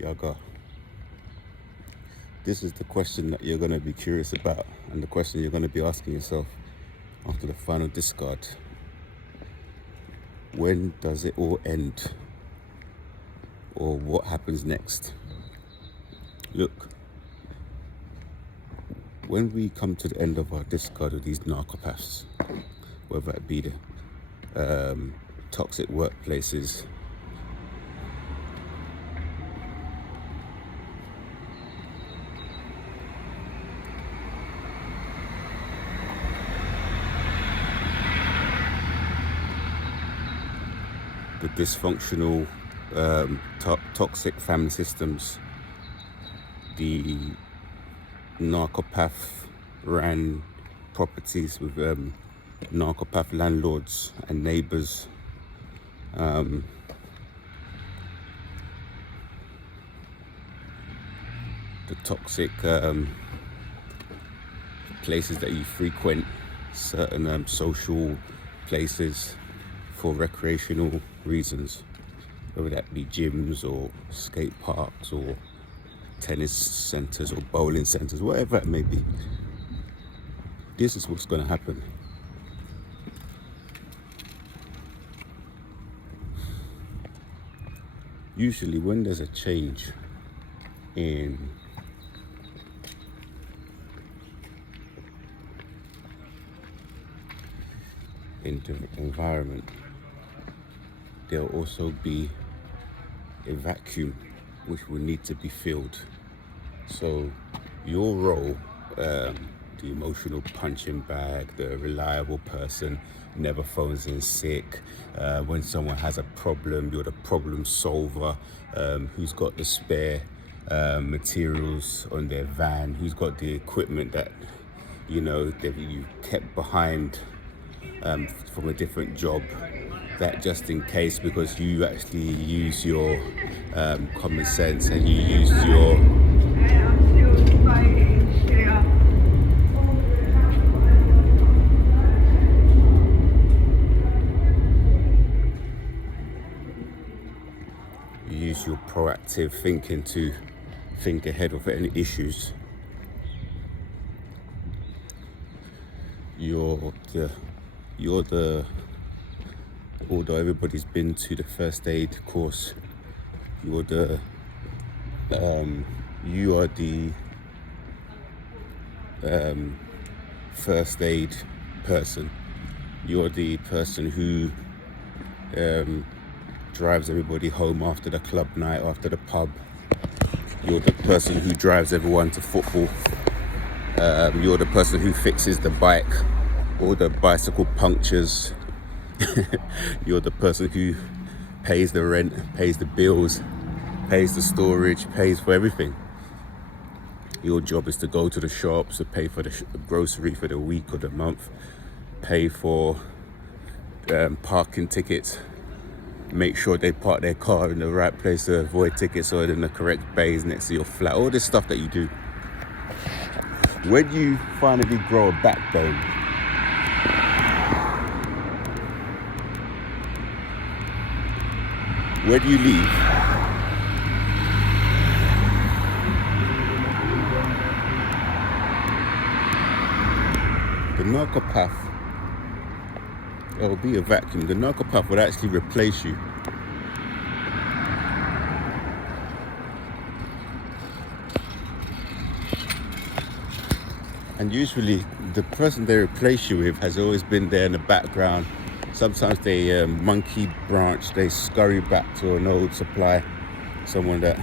Yaga. This is the question that you're going to be curious about, and the question you're going to be asking yourself after the final discard. When does it all end? Or what happens next? Look, when we come to the end of our discard of these narcopaths, whether it be the toxic workplaces, the dysfunctional toxic family systems, the narcopath ran properties with narcopath landlords and neighbors, the toxic places that you frequent, certain social places for recreational reasons, whether that be gyms or skate parks or tennis centers or bowling centers, whatever it may be. This is what's going to happen. Usually when there's a change in the environment, there'll also be a vacuum which will need to be filled. So your role, the emotional punching bag, the reliable person, never phones in sick, when someone has a problem, you're the problem solver, who's got the spare materials on their van, who's got the equipment that that you kept behind from a different job, that just in case, because you actually use your common sense and you use your proactive thinking to think ahead of any issues. You're the although everybody's been to the first aid course, you are the first aid person. You're the person who drives everybody home after the club night, after the pub. You're the person who drives everyone to football. You're the person who fixes the bike, all the bicycle punctures. You're the person who pays the rent, pays the bills, pays the storage, pays for everything. Your job is to go to the shops, to pay for the grocery for the week or the month, pay for parking tickets, make sure they park their car in the right place to avoid tickets or in the correct bays next to your flat. All this stuff that you do. When you finally grow a backbone, where do you leave? The narcopath, there will be a vacuum. The narcopath would actually replace you. And usually the person they replace you with has always been there in the background. Sometimes they monkey branch, they scurry back to an old supply, someone that,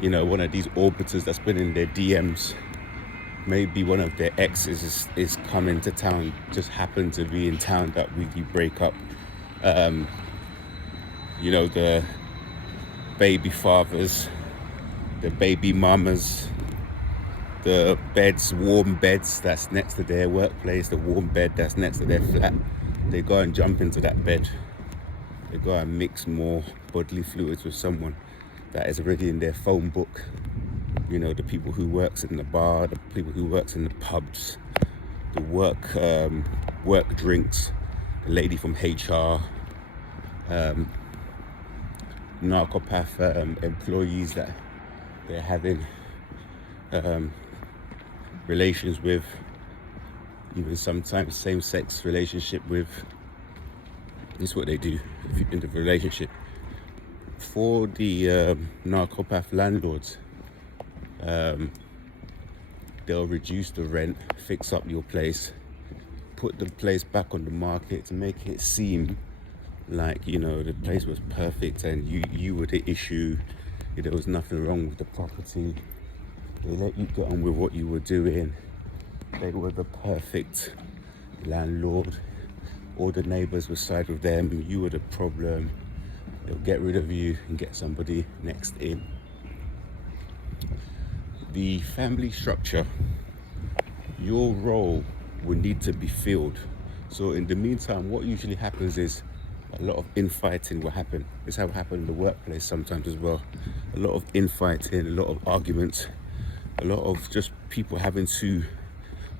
one of these orbiters that's been in their DMs. Maybe one of their exes is coming to town, just happened to be in town that week you break up. The baby fathers, the baby mamas, the beds, warm beds that's next to their workplace, the warm bed that's next to their flat. They go and jump into that bed. They go and mix more bodily fluids with someone that is already in their phone book. The people who works in the bar, the people who works in the pubs, the work drinks, the lady from HR, narcopath employees that they're having relations with, even sometimes same-sex relationship with. This is what they do if you're in the relationship. For the narcopath landlords, they'll reduce the rent, fix up your place, put the place back on the market to make it seem like, you know, the place was perfect and you were the issue. There was nothing wrong with the property. They let you get on with what you were doing. They were the perfect landlord. All the neighbors were side with them. You were the problem. They'll get rid of you and get somebody next in. The family structure, your role will need to be filled. So in the meantime, what usually happens is a lot of infighting will happen. This will happen in the workplace sometimes as well. A lot of infighting, a lot of arguments, a lot of just people having to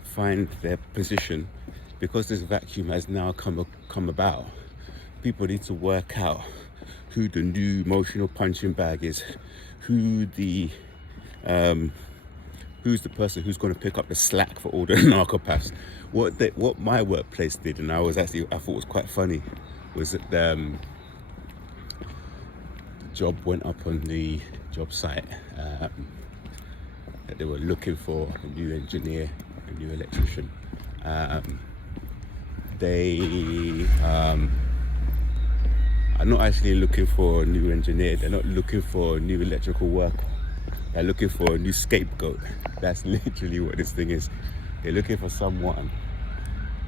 find their position. Because this vacuum has now come about, people need to work out who the new emotional punching bag is, who's the person who's going to pick up the slack for all the narcopaths. What my workplace did, and I thought it was quite funny, was that the job went up on the job site that they were looking for a new engineer, a new electrician. They are not actually looking for a new engineer. They're not looking for a new electrical worker. They're looking for a new scapegoat. That's literally what this thing is. They're looking for someone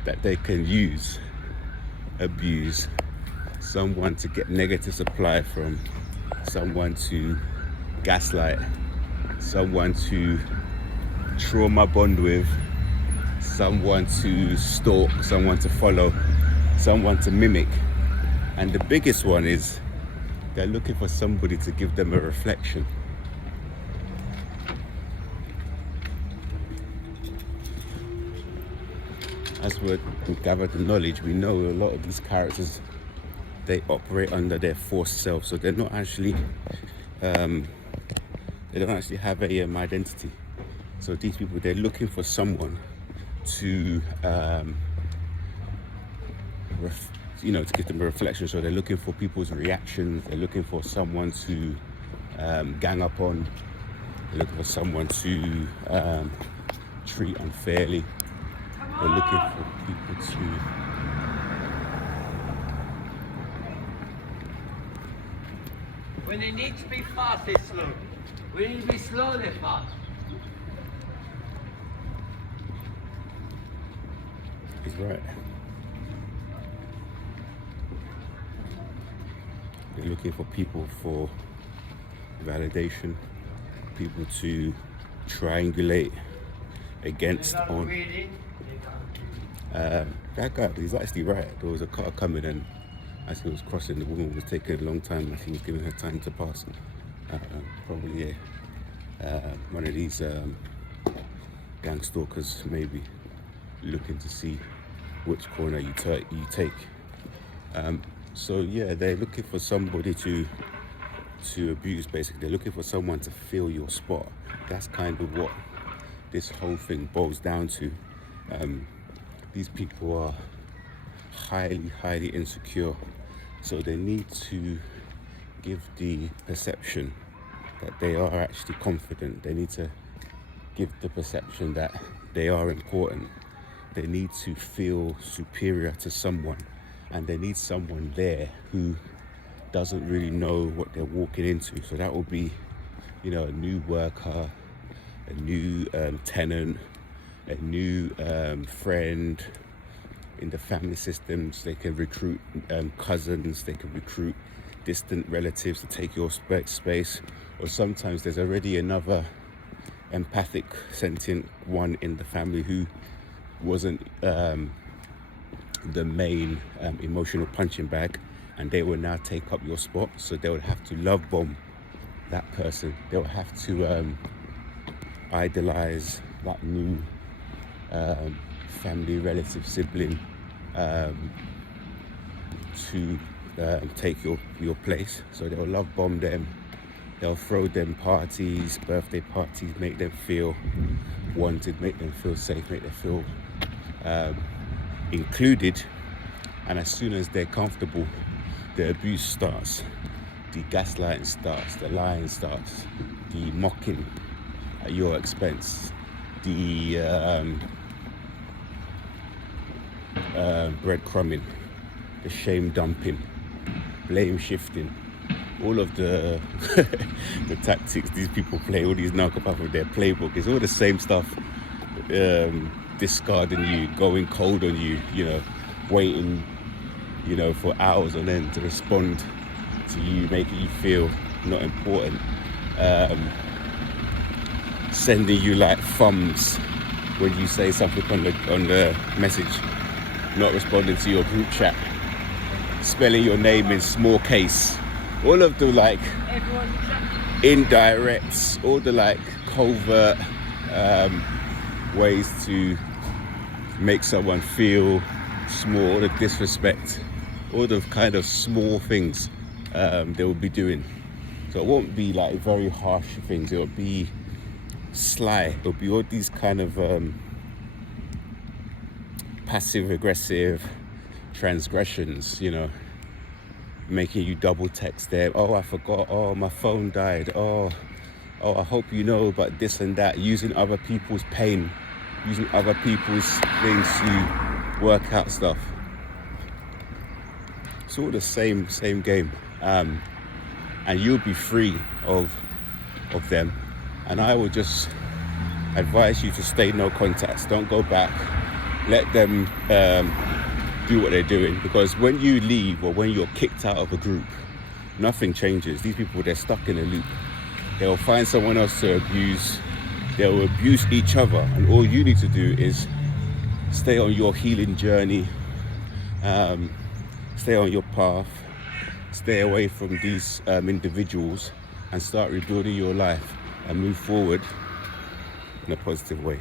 that they can use, abuse, someone to get negative supply from, someone to gaslight, someone to trauma bond with, someone to stalk, someone to follow, someone to mimic. And the biggest one is they're looking for somebody to give them a reflection. As we gather the knowledge, we know a lot of these characters, they operate under their forced self, so they're not actually they don't actually have a identity. So these people, they're looking for someone to to give them a reflection. So they're looking for people's reactions. They're looking for someone to gang up on. They're looking for someone to treat unfairly. They're looking for people to when it needs to be fast, it's slow. When it needs to be slow, they're fast. He's right. They're looking for people for validation, people to triangulate against on. That guy, he's actually right. There was a car coming and as he was crossing, the woman was taking a long time as he was giving her time to pass. Probably one of these gang stalkers, maybe looking to see which corner you take. So yeah, they're looking for somebody to abuse. Basically, they're looking for someone to fill your spot. That's kind of what this whole thing boils down to. These people are highly insecure, so they need to give the perception that they are actually confident. They need to give the perception that they are important. They need to feel superior to someone, and they need someone there who doesn't really know what they're walking into. So that will be, a new worker, a new tenant, a new friend. In the family systems, they can recruit cousins, they can recruit distant relatives to take your space, or sometimes there's already another empathic, sentient one in the family who wasn't the main emotional punching bag, and they will now take up your spot. So they would have to love bomb that person. They'll have to idolize that new family, relative, sibling to take your place. So they'll love bomb them. They'll throw them parties, birthday parties, make them feel wanted, make them feel safe, make them feel included. And as soon as they're comfortable, the abuse starts, the gaslighting starts, the lying starts, the mocking at your expense, the breadcrumbing, the shame dumping, blame shifting, all of the the tactics these people play, all these narcopaths with their playbook, it's all the same stuff. Discarding you, going cold on you, waiting, for hours on end to respond to you, making you feel not important, sending you like thumbs when you say something on the message, not responding to your group chat, spelling your name in small case, all of the like indirects, all the like covert ways to make someone feel small, all the disrespect, all the kind of small things they will be doing. So it won't be like very harsh things, it will be sly, it'll be all these kind of passive aggressive transgressions, making you double text them. Oh, I forgot. Oh, my phone died. Oh, I hope you know about this and that. Using other people's pain, using other people's things to work out stuff. It's all the same game. And you'll be free of them. And I will just advise you to stay no contacts. Don't go back. Let them do what they're doing, because when you leave or when you're kicked out of a group, nothing changes. These people, they're stuck in a loop. They'll find someone else to abuse. They'll abuse each other, and all you need to do is stay on your healing journey, stay on your path, stay away from these individuals, and start rebuilding your life and move forward in a positive way.